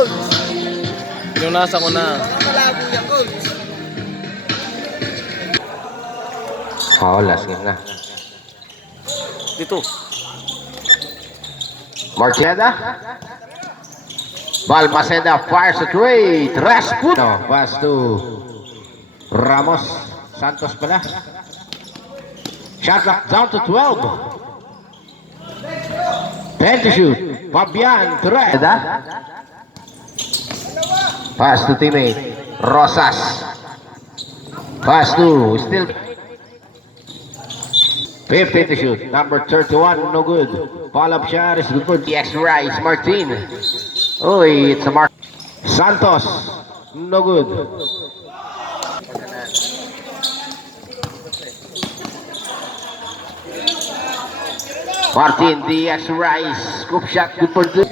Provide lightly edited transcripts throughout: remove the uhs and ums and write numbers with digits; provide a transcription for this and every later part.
coach. Pinunasan ko na. Malabo yan, coach. Oo, last game na. Dito. Marcheda. Balmaceda fires a three. Rasputin. No, pass to Ramos. Santos pala. Shot clock down to 12. 10 to shoot. Fabian Tereda. Pass to teammate Rosas. Pass to still 15 to shoot. Number 31, no good. Follow-up shot is good for the extra rise. Martin. Oh, it's a mark. Santos, no good. Martin, the extra rise. Scoop shot, good for two.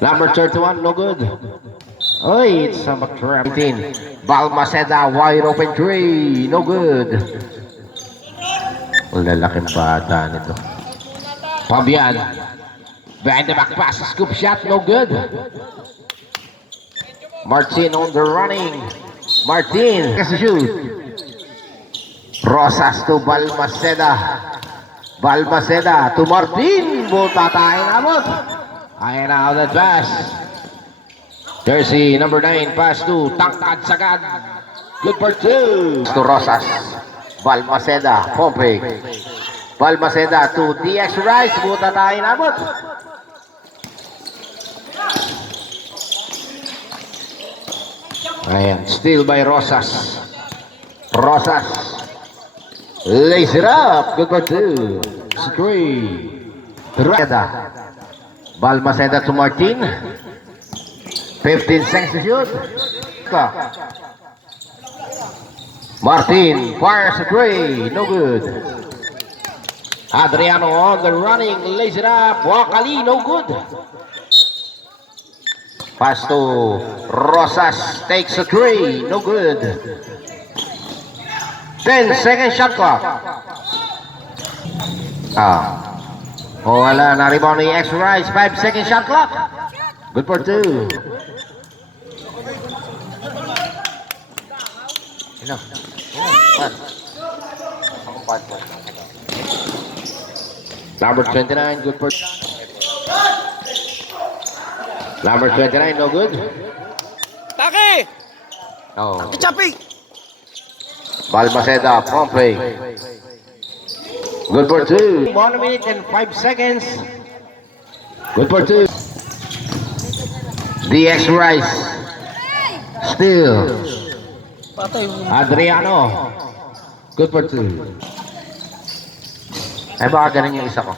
Number 31, no good. Oh, it's a McTrapp. Balmaceda, wide open three, no good. Lalaking bata nito. Fabian. Behind the back pass, scoop shot, no good. Martin on the running. Martin, kasi shoot. Rosas to Balmaceda. Balmaceda to Martin. Buta tayo nabot. Ayan na out that pass. Jersey number 9, pass to Tangtad Sagad. Good for two. To Rosas. Balmaceda, Pompey. Balmaceda to DX Rice. Buta tayo nabot. Ayan, steal by Rosas. Rosas. Lays it up. Good for two. Three. Tereda. Balmaceda to Martin. 15 seconds to shoot. Martin fires a three, no good. Adriano on the running, lays it up. Wakali, no good. Pass to Rosas, takes a three, no good. 10-second shot clock. Wala na rebound ni X-Rise. 5-second shot clock. Good for two. Number 29, good for. Number 29, no good. Taki! No. Chapi! Balmaceda, Pompey. Good for two. 1 minute and 5 seconds. Good for two. DX Rice. Still. Patay. Adriano. Good for two. Ay baka ganun yung isa ko.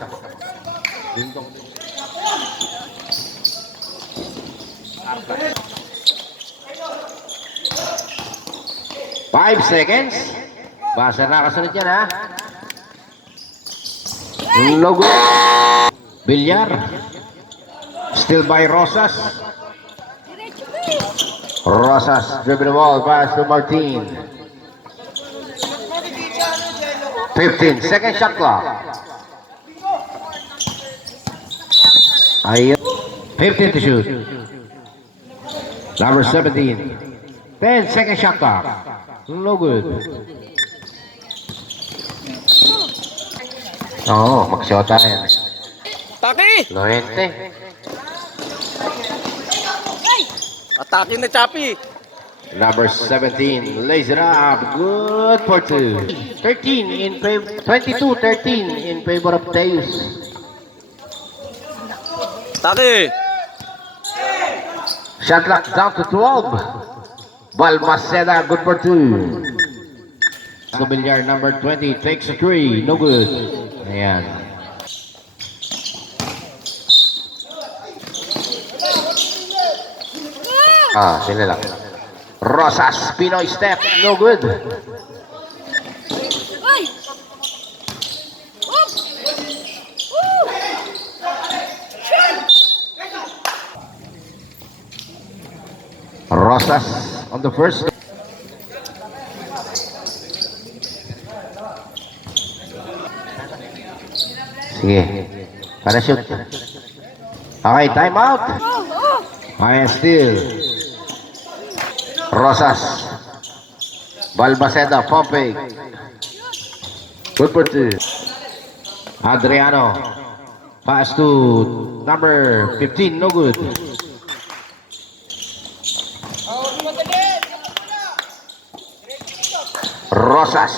5 seconds. Basta nakasunod yan ha. No good. Villar. Still by Rosas. Rosas dribble the ball. Pass to Martin. 15-second shot clock. Ayun. 15 to shoot. Number 17. 10-second shot clock. No good. Oo, mag-shota na yan. Taki! Loente. Atake na Chapi! Number 17, lays it up. Good for two. 13 in favor, 22-13 in favor of Teus. Taki! Shot clock down to 12. Balmaceda, good for two. Villar, number 20, takes a three. No good. Ayan. Sila lang. Rosas, Pinoy step, no good. Rosas on the first. Sige. Para shoot. Okay, time out. Okay, still. Rosas. Balmaceda, Pompey. Good for two. Adriano. Pass to number 15, no good. Rosas.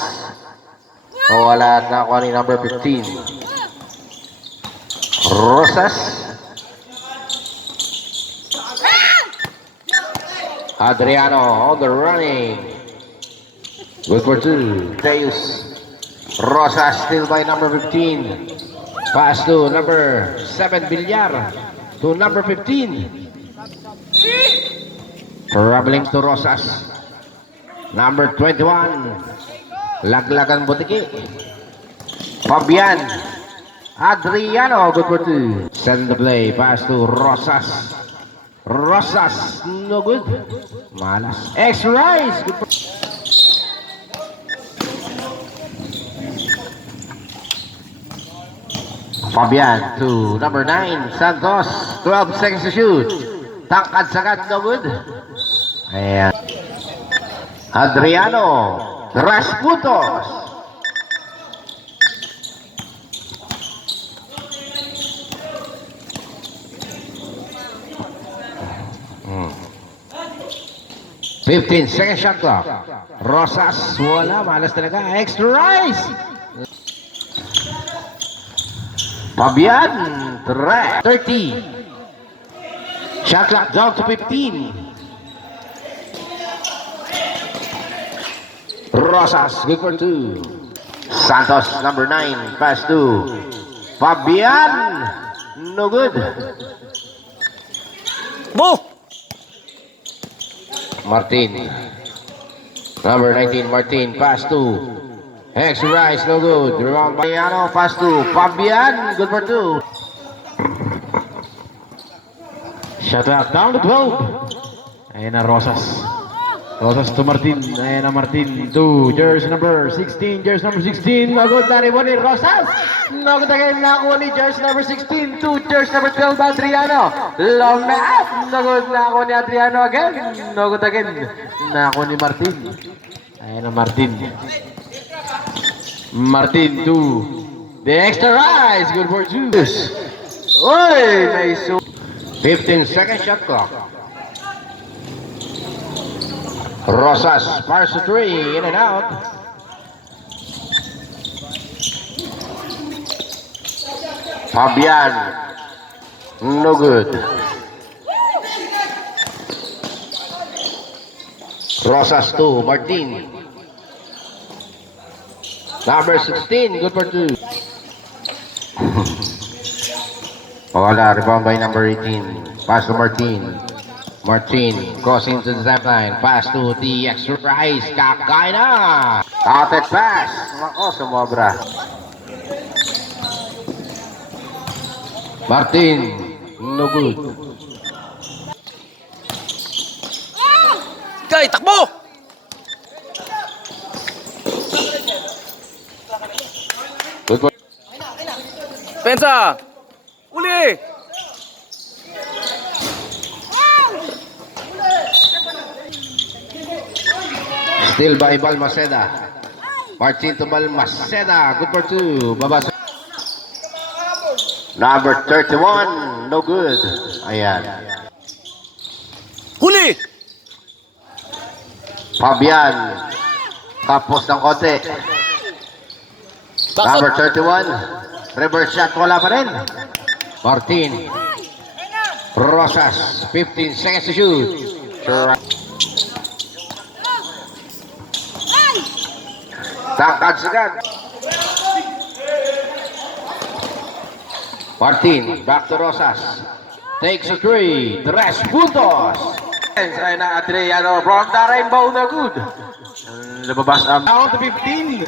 Wala na ako ni number 15. Rosas. Adriano on the running. Good for two. Deus. Rosas still by number 15. Pass to number 7, Villar. To number 15. Traveling to Rosas. Number 21. Laglagan Butiki. Fabian. Adriano. Good for two. Send the play. Pass to Rosas. Rosas. No good. Malas. X-Rise. Good for Fabian to number 9, Santos. 12 seconds to shoot. Tangkad sagad, no good. Ayan. Adriano. Rasputos. Hmm. 15 seconds shot clock. Rosas, wala. Malas talaga. Extra rise. Fabian, 30. Shot clock down to 15. Rosas, good for two. Santos, number 9, pass to Fabian. No good. Bo! Martin. Number 19, Martin, pass to X-Rise, no good. Rebound by Ano, pass to Fabian, good for two. Shot clock down to 12. Ayan na Rosas. Rosas to Martin. Ayan na Martin to jersey number 16. Jersey number 16. Nagod na rin mo ni Rosas. Nagod again na ako ni jersey number 16 to jersey number 12 Adriano. Lomet. Nagod na ako ni Adriano again. Nagod again na ako ni Martin. Ayan na Martin. Martin to the extra rise. Good for two. Oy, nice. 15 second shot clock. Rosas, fires to 3, in and out. Fabian, no good. Rosas 2, Martin. Number 16, good for 2. Wala, rebound by number 18. Pass to Martin. Martin crossing to the zip line. Pass to the extra rise. Kakay na. Outed pass. Nako, sumobra. Martin, no good. Kay, takbo! Good for Pensa! Uli! Still by Balmaceda. Martin to Balmaceda. Good for 2. Babas. Number 31. No good. Ayan. Huli! Fabian. Kapos ng konti. Number 31. Reverse shot. Wala pa rin. Martin. Rosas. 15 seconds to shoot. Sure. Tangkad sagad. Martin, back to Rosas. Takes a 3. 3 puntos. Ay na Adriano from the rainbow na good. Lababas ang down to 15.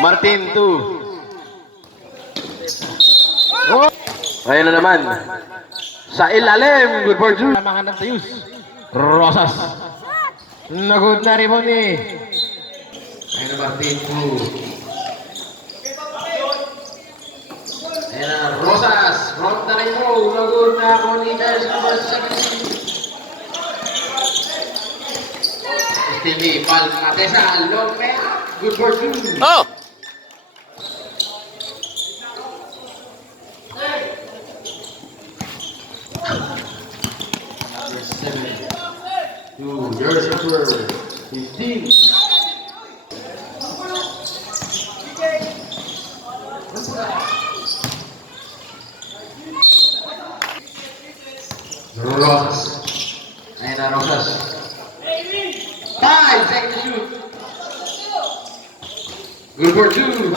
Martin 2. Oh. Ayun na naman. Sa ilalim. Good for two. Mga nagtayos. Rosas. Nagod na rin mo ni. Ayun na Martin 2. Ayun na Rosas. Front na rin mo. Lagot na ako ni Darius number 17. Stevie Palmatesa. Long man. Good for 2. Oh! Number 7. To Darius number 15. Rosas. Ayan na, Rosas. 5 seconds to shoot. Good for 2.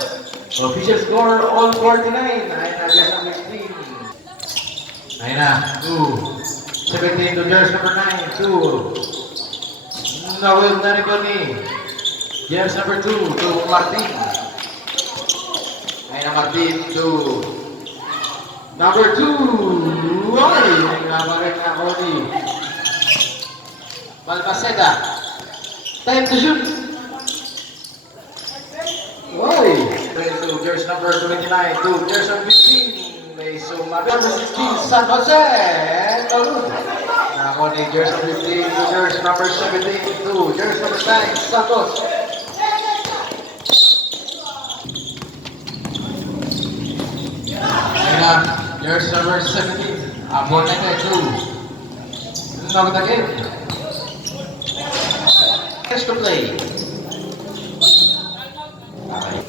Official score all 49. Ayan na, just ang 16. Ayan na, 2. 17 to Jers number 9. 2. Nawil na rin ko ni Jers number 2 to Martin. Ayan na, Martin to number 2. Ay, naglabarin na ako ni Balmaceda. Time to shoot. Oy, 22, Jers number 29 to Jers number 15. May sumabi. Number 16, San Jose. Talun. Nako ni Jers number 15 to Jers number 17 to Jers number 9, Santos. Ayan na, Jers number 17. Abon na kayo. Knock it again. Next to play. Okay.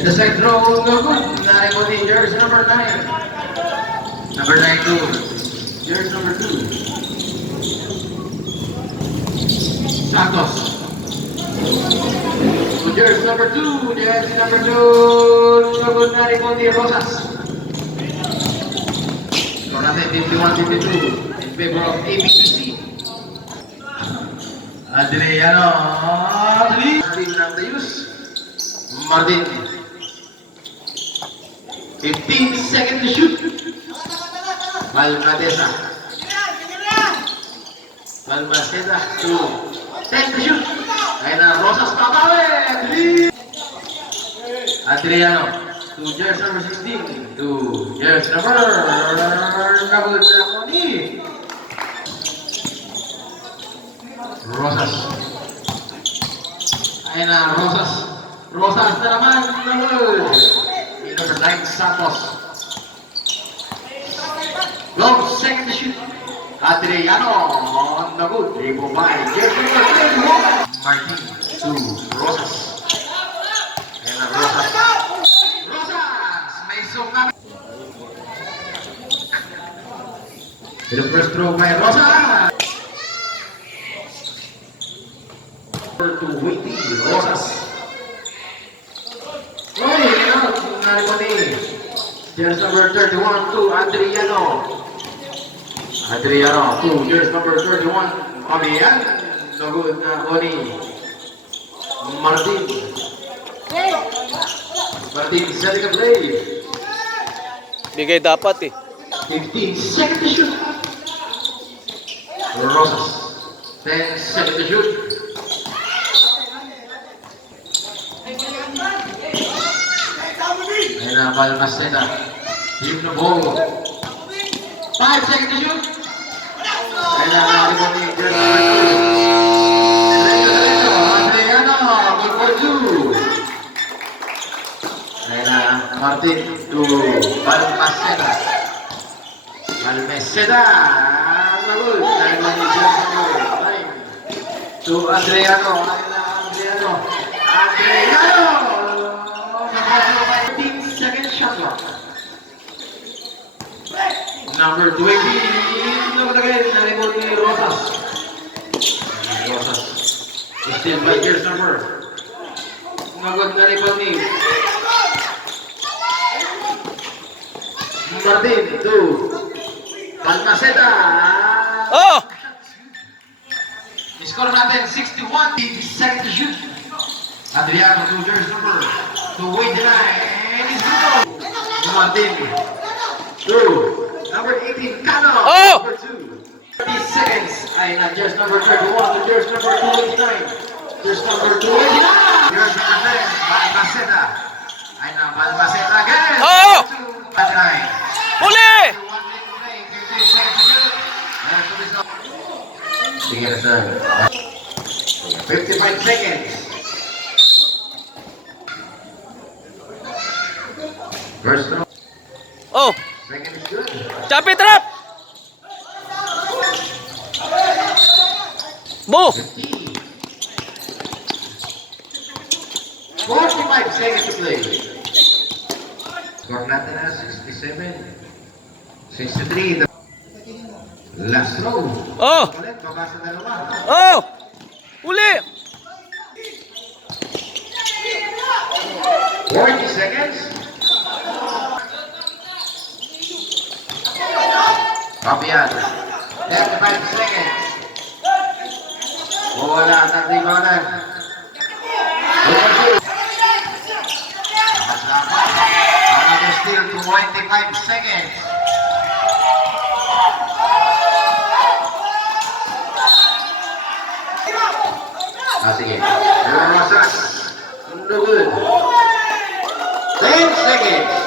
In the second row, no good. Nari mo ni Jers number 9. Number 9 to Jers number 2. Santos. To Jers number 2. Jers number 2. No good. Nari mo ni Rosas. So natin 51-52 in favor of ABCC. Adriano. Martin ng Dayus. Martin. 15 seconds to shoot. Balmaceda. Balmaceda to 10 to shoot. Ayun na, Rosas Papawe. Adriano to Jers number 16 to Jers number Nabudamoni. Rosas. Ayun na, Rosas. Rosas na naman. Number 9, Santos. Long second to shoot. Adriano on the good. Dribble by Jers number 21. Martin to Rosas. Ayun na, Rosas. Rosas! May sunga. The first throw by Rosas. To waiting, Rosas. Oh, yeah, nari mo ni Jers number 31 to Adriano. Adriano to Jers number 31, Fabian. No good na Oni. Martin. Martin, setting a play. Bigay dapat eh. 15 seconds to shoot. Rosas. 10 seconds to shoot. Ayan na, Balmaceda. Team na ball. 5 seconds to shoot. Ayan na, nari mo ni Jers number 2. Adriano, good for 2. Ayan na, Martin to Balmaceda. Balmaceda. Nagul. Nari mo ni Jers number 9. To Adriano. Ayan na, Adriano. Adriano! 15 second shot clock. Number 20. Number again. Nari mo ni Rosas. Rosas. Still by Jers number. Nagul nari mo ni Martin to Balmaceda. Oh! Score natin 61. 50 to shoot. Adriano to Jers number. To wait the line. Is good. Martin. Two. Number 18, Cano. Oh! Number 2. 30 seconds. Ay na Jers number 31 to Jers number 29. Just number 2 is enough. Here's number 10, Balmaceda. Ay na, Balmaceda again. Oh! Nine. Huli! 55 seconds. First throw. Oh! Second is good. Choppy trap! Bo! 45 seconds to play. Score natin na 67. 63. Last throw. Oh! Ulit, baba sa dalawa. Oh! Huli! 40 seconds. Copy yan. 35 seconds. Wala ang reboundan. Another steal, 25 seconds. Sige. Rosas. No good. 10 seconds.